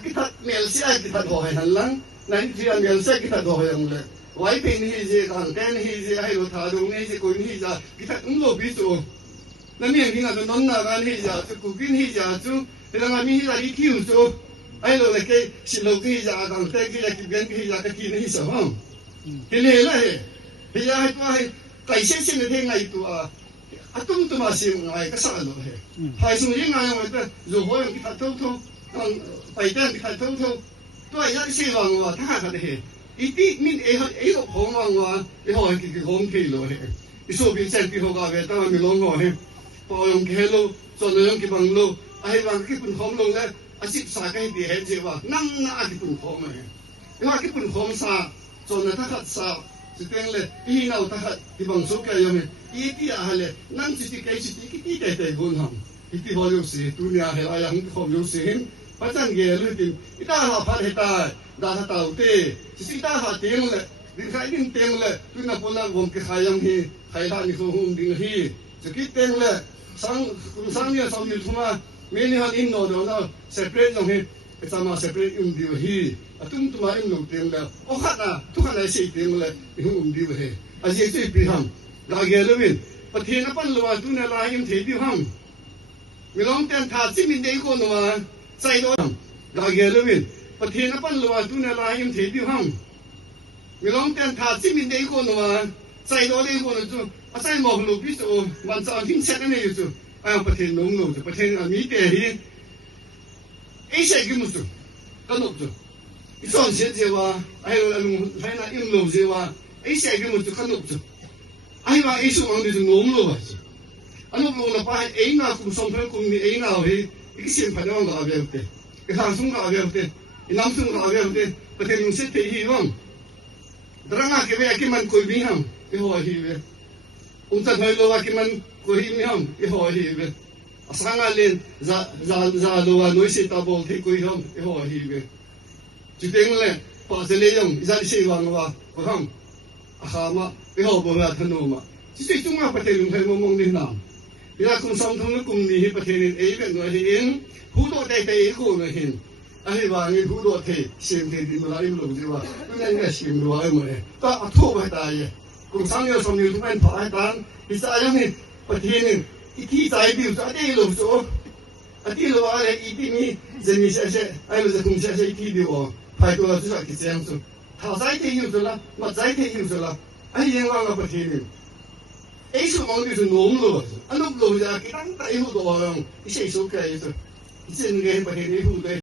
kita melsia kita dohay halang nan dia melsia kita dohay ang le wai pen hi je kan kan hi je ai lo tha dong ni je ko ni ja kita lo bi so na mi ngi na don na kan hi ja ku kin hi ja chu la nga mi la ri tiu so ai lo le ke si lo ki ja kan te ki la ki ben ki ja ka ki ni so hom ki le la he hi ja hai ko hai kai se se ne the ngai tu a atum tu ma si ngai ka sa lo he hai su ni ngai ma ta zo ho ki ta to to pai tan ki ta to to to ai ya si wang wa ta ka de he iti min e lo hong wang wa e ho ki hong ki lo he i so bin sen pi ho ga ve ta mi lo ngo he po yong ke lo so lo yong ki bang lo ai wang ki pun hom lo le a sip sa ka di he je wa nam na ki pun hom he e wa ki pun hom sa so na ta khat sa si teng le i na ta khat ki bang so ka yo me i ti a hale nam si ti kai si ti ki ti te te gon ham i ti ho yo si tu nya he a yang hom yo si hin pa chan ge lu tin i ta ha pha he ta da ta tau te si ta ha teng le din khai din teng le tu na pon la gom ke khayam hi khai la ni ko hum ding hi si ki teng le sang ni sang ni thuma me ni han in no do na separate no hi e sa ma separate di hi atum tu ma in no teng le o khat na tu khan lai si teng le di he a je ti pi ham la ge le win pa the na pan lo tu na la im the di ham mi long ten tha si min dei ko no ma sai do la ge le winประเทศนับปั้นลัวตุนอะไรยังเถียดิห้องมีลองเต้นถาดซิมินเด็กคนว่าใส่ตัวเด็กคนจู่อาศัยหมอกลูกพิสูจน์มันจะทิ้งเช็ดนั่นเองจู่ประเทศน้องลูกประเทศมีเตะฮีไอ้เช็ดกิมุจู่ก็นุกจู่อีส่วนเช็ดเจ้าว่าไอ้เราลุงไอ้น่ะอิมลูกเจ้าว่าไอ้เช็ดกิมุจู่ก็นุกจู่ไอ้ว่าไอ้ส่วนนี้จู่น้องลูกอ่ะจู่อันนู้นลูกเราไปไอ้น่ะคุมส่งเพื่อนคุมมีไอ้น่ะเฮ้ยอีกสิ่งพันธุ์ว่าอะไรเตะอีกทางส่งอะไรเตะnam sung ka awe te pathe nung se te hi wang drama ke ve ki man koi bi ham e ho hi ve un ta thoi lo wa ki man koi mi ham e ho hi ve asanga len za lo wa noi se ta bol the koi ham e ho hi ve chi teng le pa se le yong za se wang wa ko ham a kha ma e ho bo wa thano ma chi se tung ma pathe nung thai mo mong ni nam ila kum sam thong kum ni hi pathe ni e ve no hi in hu do te te ko no hin ai bà nghe thú đồ thì xem thì mà lại lùng gì mà cứ nên nghe xem đồ ấy mà ta thu bài tài cùng sáng giờ xong nhiều chúng anh phải tán thì sao giống như bật thiên này cái thi tài biểu cho đây lùng sốที่เราอะไรอีที่นี้จะมีเช่ไอ้เราจะคงเช่ที่เดียวภายตัวเราจะสักกี่เซนสุดถ้าใจที่อยู่สุดละมาใจที่อยู่สุดละไอ้ยังว่างกับประเทศนี้ไอ้สุดมองดูสุดนุ่มเลยอันนุ่มเลยจะกี่ตั้งแต่หุ่นตัวเราไอ้เช่สุดแค่สุดไอ้เช่เงินประเทศนี้หุ่นเลย